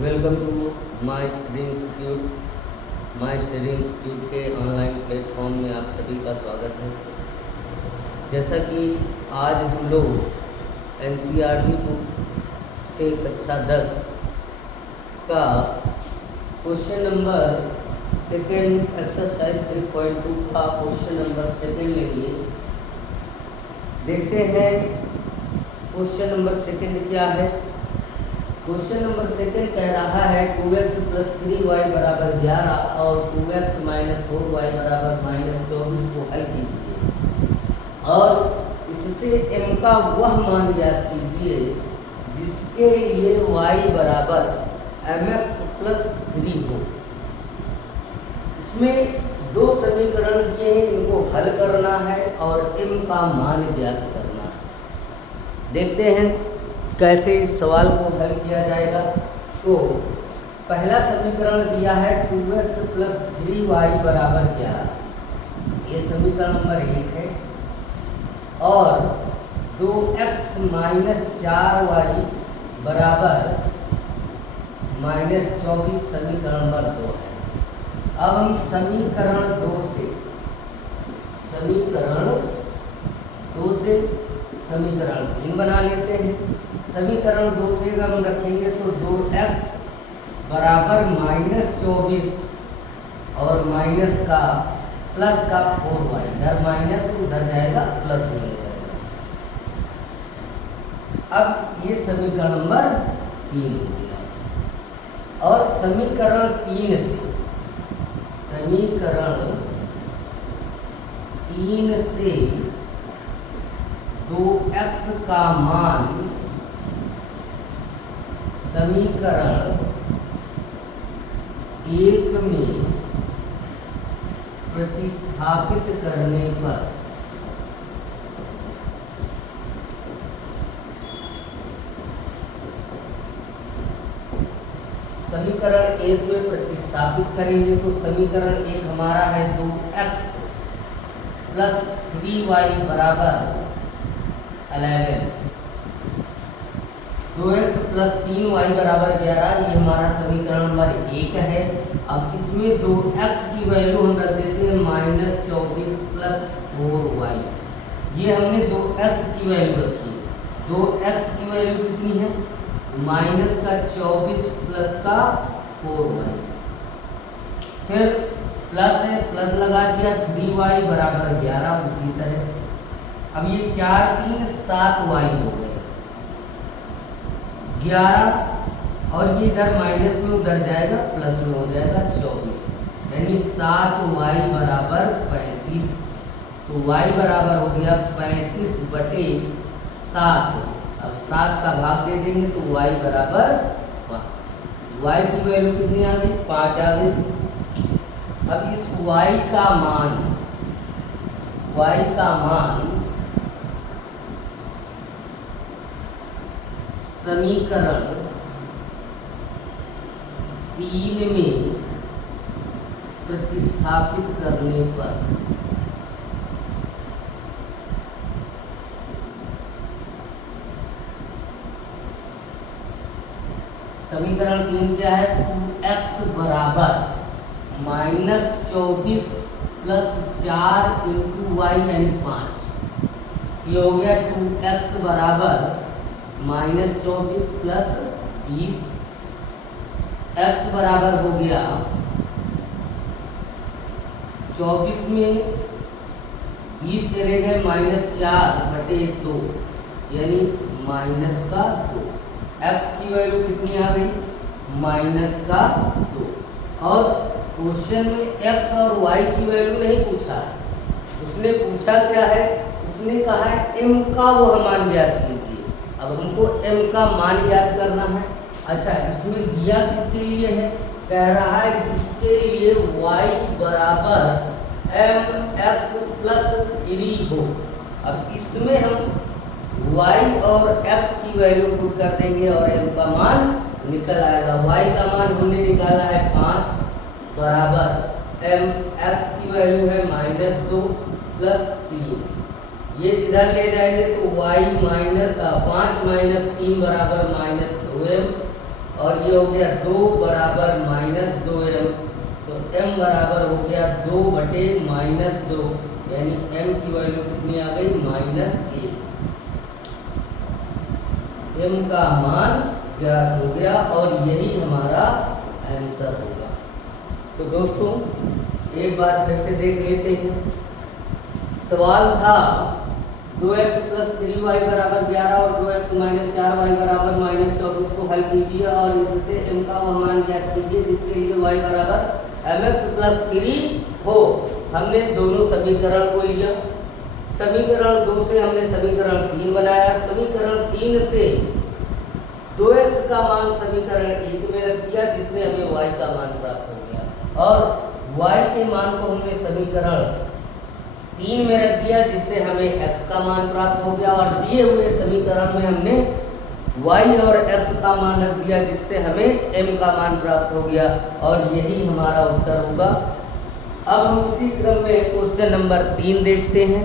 Welcome to my study institute. My study institute के online platform में आप सभी का स्वागत है। जैसा कि आज हम लोग एनसीईआरटी बुक से कक्षा 10 का क्वेश्चन नंबर सेकेंड एक्सरसाइज 3.2 का क्वेश्चन नंबर सेकेंड लेंगे। देखते हैं क्वेश्चन नंबर सेकेंड क्या है। क्वेश्चन नंबर सेकेंड कह रहा है 2x + 3y = 11 और 2x - 4y = -24 को हल कीजिए और इससे m का वह मान ज्ञात कीजिए जिसके लिए y = mx + 3 हो। इसमें दो समीकरण दिए हैं, इनको हल करना है और m का मान ज्ञात करना है। देखते हैं कैसे इस सवाल को हल किया जाएगा। तो पहला समीकरण दिया है 2x + 3y = 11, ये समीकरण नंबर 1 है। और 2x - 4y = -24 समीकरण नंबर 2 है। अब हम समीकरण 2 से समीकरण 3 बना लेते हैं। समीकरण 2 से हम रखेंगे तो 2x = -24 और माइनस का प्लस का 4y, इधर माइनस उधर जाएगा प्लस हो जाएगा। अब ये समीकरण नंबर 3 हो गया। और समीकरण 3 से 2x का मान समीकरण 1 में प्रतिस्थापित करने पर समीकरण 1 में प्रतिस्थापित करेंगे तो समीकरण 1 हमारा है 2x + 3y = 11, 2x + 3y = 11, ये हमारा समीकरण नंबर 1 है। अब इसमें 2x की वैल्यू हम रख देते हैं -24 + 4y। ये हमने 2x की वैल्यू रखी। 2x की वैल्यू कितनी है? -24 + का 4y। फिर प्लस है, प्लस लगा दिया, 3y = 11 उसी तरह। अब ये 4 3 7y हो गए 11, और ये इधर माइनस में उधर जाएगा प्लस में हो जाएगा 24, यानी 7y = 35। तो y बराबर हो गया 35/7। अब 7 का भाग दे देंगे तो y = 5। y की वैल्यू कितनी आ गई? 5 आ गई। अब इस y का मान समीकरण 3 में प्रतिस्थापित करने पर समीकरण 3 क्या है? 2x = -24 + 4 × y यानी 5। ये हो गया 2x = -24 + 20। x बराबर हो गया 24 में 20 चले गए -4/2, यानी -2। x की वैल्यू कितनी आ गई? -2। और क्वेश्चन में x और y की वैल्यू नहीं पूछा है, उसने पूछा क्या है? उसने कहा है m का वह मान ज्ञात कीजिए। अब हमको m का मान ज्ञात करना है। अच्छा, इसमें दिया किसके लिए है? कह रहा है जिसके लिए y = mx + 3 हो। अब इसमें हम y और x की वैल्यू पुट कर देंगे और m का मान निकल आएगा। y का मान हमने निकाला है 5 = m, x की वैल्यू है -2 + 3। ये इधर ले जाएंगे तो y -5 - 3 = -2m, और ये हो गया 2 बराबर -2m, तो m बराबर हो गया 2 बटे -2, यानी m की वैल्यू कितनी आ गई -1। m का मान ज्ञात हो गया और यही हमारा आंसर होगा। तो दोस्तों एक बार फिर से देख लेते हैं। सवाल था 2x + 3y बराबर 11 और 2x - 4y बराबर -24 को हल कीजिए और इससे m का वह मान ज्ञात कीजिए जिसके लिए y बराबर mx + 3 हो। हमने दोनों समीकरण को लिया, समीकरण 2 से हमने समीकरण 3 बनाया, समीकरण 3 से 2x का मान समीकरण 1 में रख दिया जिससे हमें y का मान प्राप्त हो गया और y के मान को हमने समीकरण 3 में रख दिया जिससे हमें x का मान प्राप्त हो गया और दिए हुए समीकरण में हमने y और x का मान रख दिया जिससे हमें m का मान प्राप्त हो गया और यही हमारा उत्तर होगा। अब हम इसी क्रम में क्वेश्चन नंबर 3 देखते हैं।